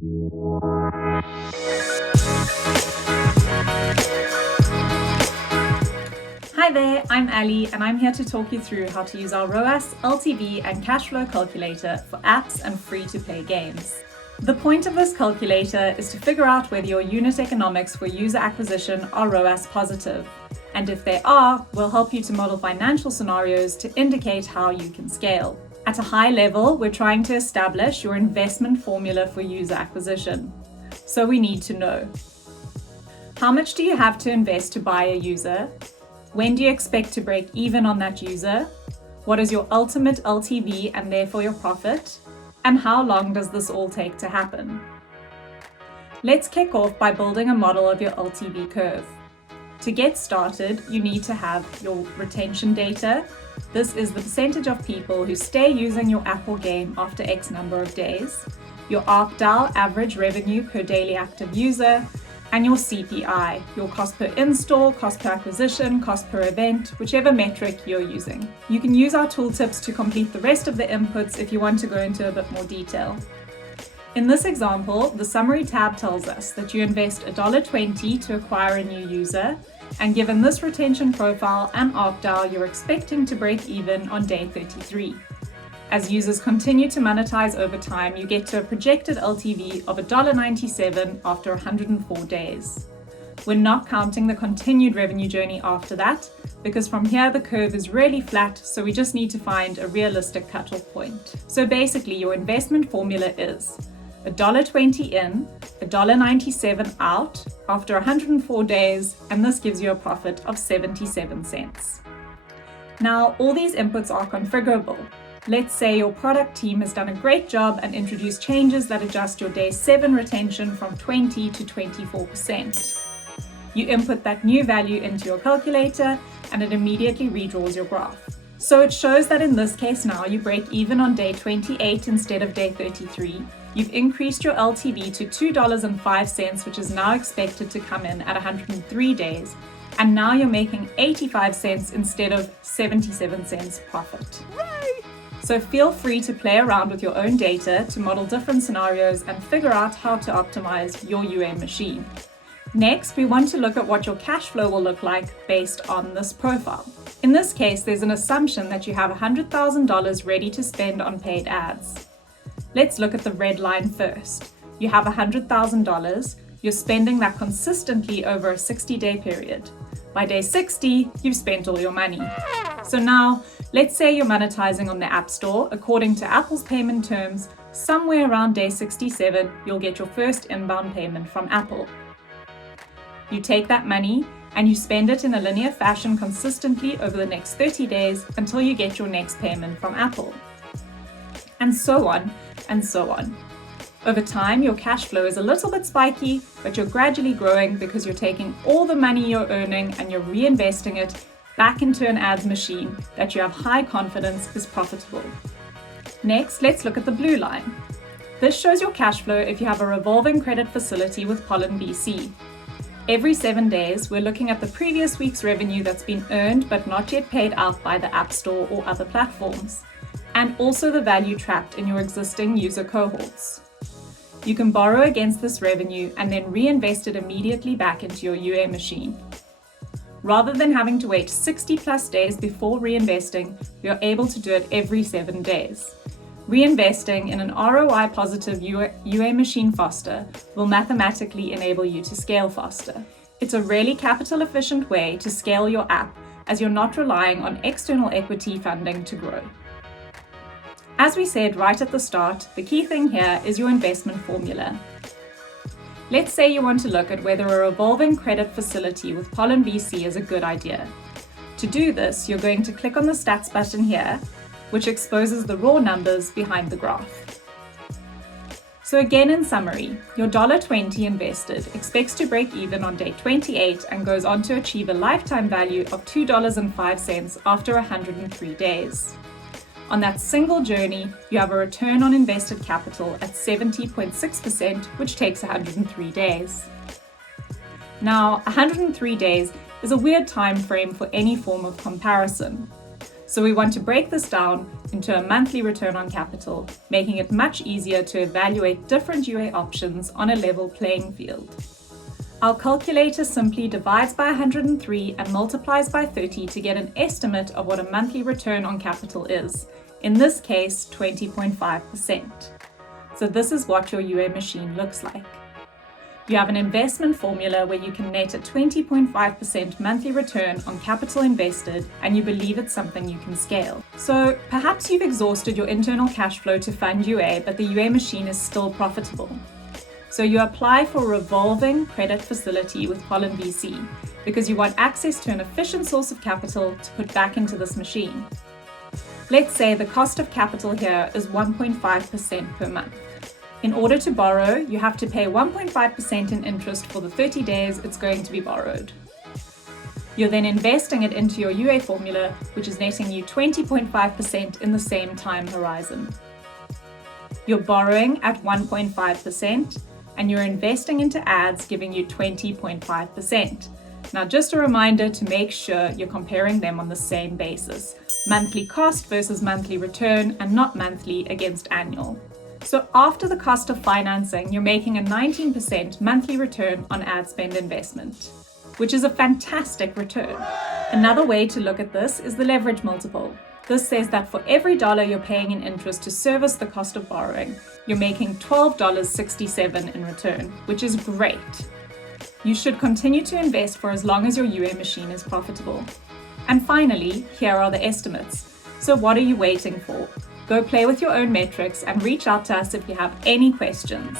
Hi there, I'm Ali and I'm here to talk you through how to use our ROAS, LTV and Cashflow calculator for apps and free-to-play games. The point of this calculator is to figure out whether your unit economics for user acquisition are ROAS positive. And if they are, we'll help you to model financial scenarios to indicate how you can scale. At a high level, we're trying to establish your investment formula for user acquisition. So we need to know: how much do you have to invest to buy a user? When do you expect to break even on that user? What is your ultimate LTV and therefore your profit? And how long does this all take to happen? Let's kick off by building a model of your LTV curve. To get started, you need to have your retention data. This is the percentage of people who stay using your app or game after X number of days, your ARPDAU, average revenue per daily active user, and your CPI, your cost per install, cost per acquisition, cost per event, whichever metric you're using. You can use our tooltips to complete the rest of the inputs if you want to go into a bit more detail. In this example, the summary tab tells us that you invest $1.20 to acquire a new user, and given this retention profile and ARPDAU, you're expecting to break even on day 33. As users continue to monetize over time, you get to a projected LTV of $1.97 after 104 days. We're not counting the continued revenue journey after that, because from here the curve is really flat, so we just need to find a realistic cutoff point. So basically your investment formula is $1.20 in, $1.97 out after 104 days, and this gives you a profit of 77 cents. Now, all these inputs are configurable. Let's say your product team has done a great job and introduced changes that adjust your day 7 retention from 20 to 24%. You input that new value into your calculator and it immediately redraws your graph. So it shows that in this case now you break even on day 28 instead of day 33. You've increased your LTV to $2.05, which is now expected to come in at 103 days. And now you're making 85 cents instead of 77 cents profit. So feel free to play around with your own data to model different scenarios and figure out how to optimize your UA machine. Next, we want to look at what your cash flow will look like based on this profile. In this case, there's an assumption that you have $100,000 ready to spend on paid ads. Let's look at the red line first. You have $100,000, you're spending that consistently over a 60-day period. By day 60, you've spent all your money. So now, let's say you're monetizing on the App Store. According to Apple's payment terms, somewhere around day 67, you'll get your first inbound payment from Apple. You take that money and you spend it in a linear fashion consistently over the next 30 days until you get your next payment from Apple. And so on, and so on. Over time, your cash flow is a little bit spiky, but you're gradually growing because you're taking all the money you're earning and you're reinvesting it back into an ads machine that you have high confidence is profitable. Next, let's look at the blue line. This shows your cash flow if you have a revolving credit facility with Pollen VC. Every 7 days, we're looking at the previous week's revenue that's been earned but not yet paid out by the App Store or other platforms, and also the value trapped in your existing user cohorts. You can borrow against this revenue and then reinvest it immediately back into your UA machine. Rather than having to wait 60 plus days before reinvesting, you're able to do it every 7 days. Reinvesting in an ROI positive UA machine faster will mathematically enable you to scale faster. It's a really capital efficient way to scale your app as you're not relying on external equity funding to grow. As we said right at the start, the key thing here is your investment formula. Let's say you want to look at whether a revolving credit facility with Pollen VC is a good idea. To do this, you're going to click on the stats button here, which exposes the raw numbers behind the graph. So again, in summary, your $1.20 invested expects to break even on day 28 and goes on to achieve a lifetime value of $2.05 after 103 days. On that single journey, you have a return on invested capital at 70.6%, which takes 103 days. Now, 103 days is a weird time frame for any form of comparison. So we want to break this down into a monthly return on capital, making it much easier to evaluate different UA options on a level playing field. Our calculator simply divides by 103 and multiplies by 30 to get an estimate of what a monthly return on capital is, in this case 20.5%. So this is what your UA machine looks like. You have an investment formula where you can net a 20.5% monthly return on capital invested, and you believe it's something you can scale. So perhaps you've exhausted your internal cash flow to fund UA, but the UA machine is still profitable. So you apply for a revolving credit facility with Pollen VC because you want access to an efficient source of capital to put back into this machine. Let's say the cost of capital here is 1.5% per month. In order to borrow, you have to pay 1.5% in interest for the 30 days it's going to be borrowed. You're then investing it into your UA formula, which is netting you 20.5% in the same time horizon. You're borrowing at 1.5%, and you're investing into ads, giving you 20.5%. Now, just a reminder to make sure you're comparing them on the same basis. Monthly cost versus monthly return, and not monthly against annual. So after the cost of financing, you're making a 19% monthly return on ad spend investment, which is a fantastic return. Another way to look at this is the leverage multiple. This says that for every dollar you're paying in interest to service the cost of borrowing, you're making $12.67 in return, which is great. You should continue to invest for as long as your UA machine is profitable. And finally, here are the estimates. So what are you waiting for? Go play with your own metrics and reach out to us if you have any questions.